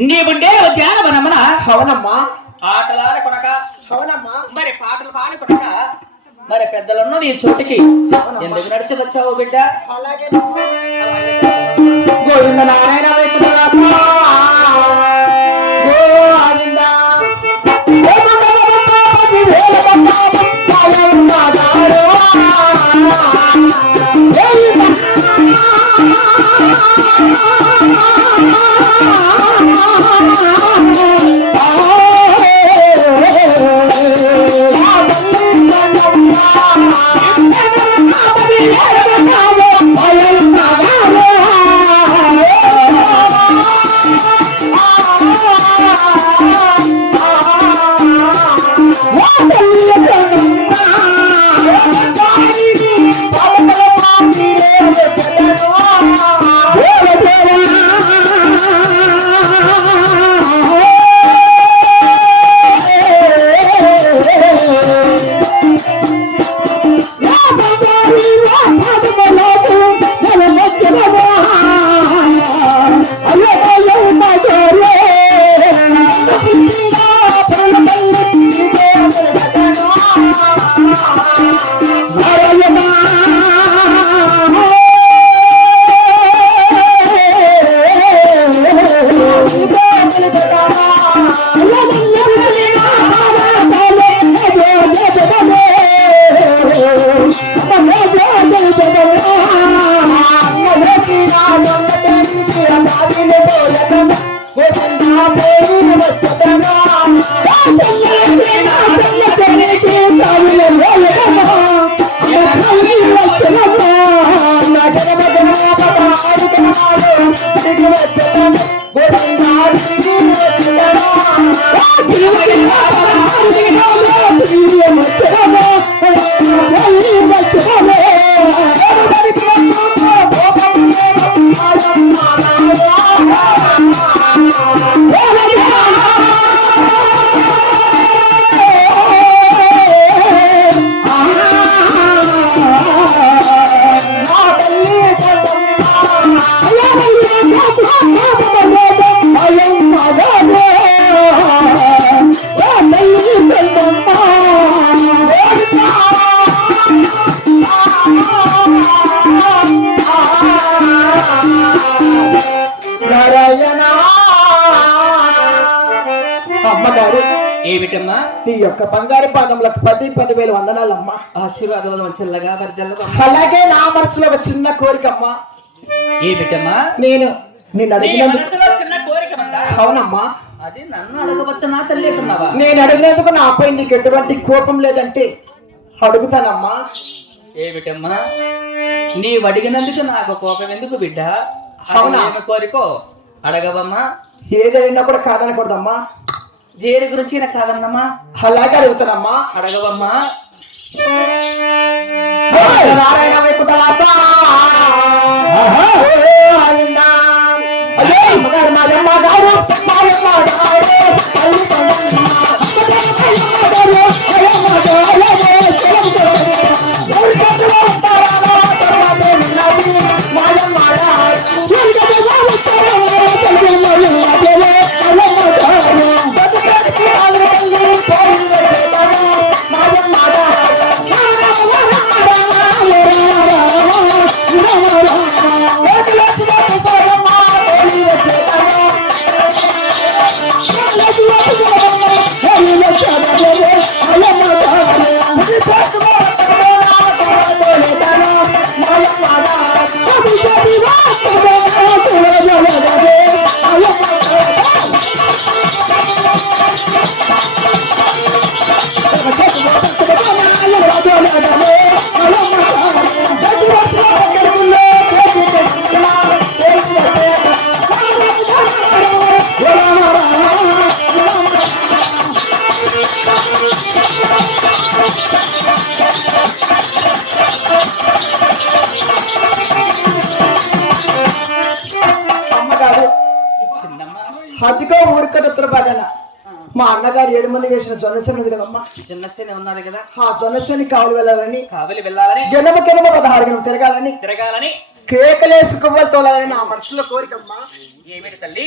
నీవుండే ఉద్యానవనమున అవునమ్మా. ఆటలాడ కొనక అవునమ్మా. మరి పాటలు పాడి కొనక మరి పెద్దలున్న నీ చోటికి ఎందుకు నడిచి వచ్చావు బిడ్డ? అలాగే గోవింద నారాయణ వెంకటరామ గోవింద అమ్మగారు ఏమిటమ్మా? నీ యొక్క బంగారు పాదములకు 10,000 వందనాలమ్మా. ఆశీర్వాదం చెల్లగా అలాగే నా మనసులో ఒక చిన్న కోరికమ్మా. ఏమిటమ్మా? నేను నిన్ను అడిగినందుకు. చిన్న కోరిక అవునమ్మా. అది నన్ను అడగవచ్చా నా తల్లి అంటున్నావా? నేను అడిగినందుకు నాపై నీకు ఎటువంటి కోపం లేదంటే అడుగుతానమ్మా. ఏమిటమ్మా? నీవు అడిగినందుకు నాకు కోపం ఎందుకు బిడ్డ? అవునా? కోరికో అడగవమ్మా. ఏదైనా కూడా కాదనకూడదమ్మా. దేని గురించి నాకు కాదన్నమ్మా. అలాగే అడుగుతానమ్మా. అడగవమ్మా. నారాయణ వెంకటరామ అదిగో ఊరికట ఉత్తర భాగాన మా అన్నగారు 7 మంది వేసిన జొన్నసేన ఉంది కదమ్మా. జొన్నసేన ఉన్నది కదా. ఆ జొన్నసేని కావలి వెళ్ళాలని గెలమ 16 గంటలు తిరగాలని తిరగాలని కేకలేసి కొవ్వలు తోలాలని నా మనసులో కోరికమ్మా. ఏమిటి తల్లి?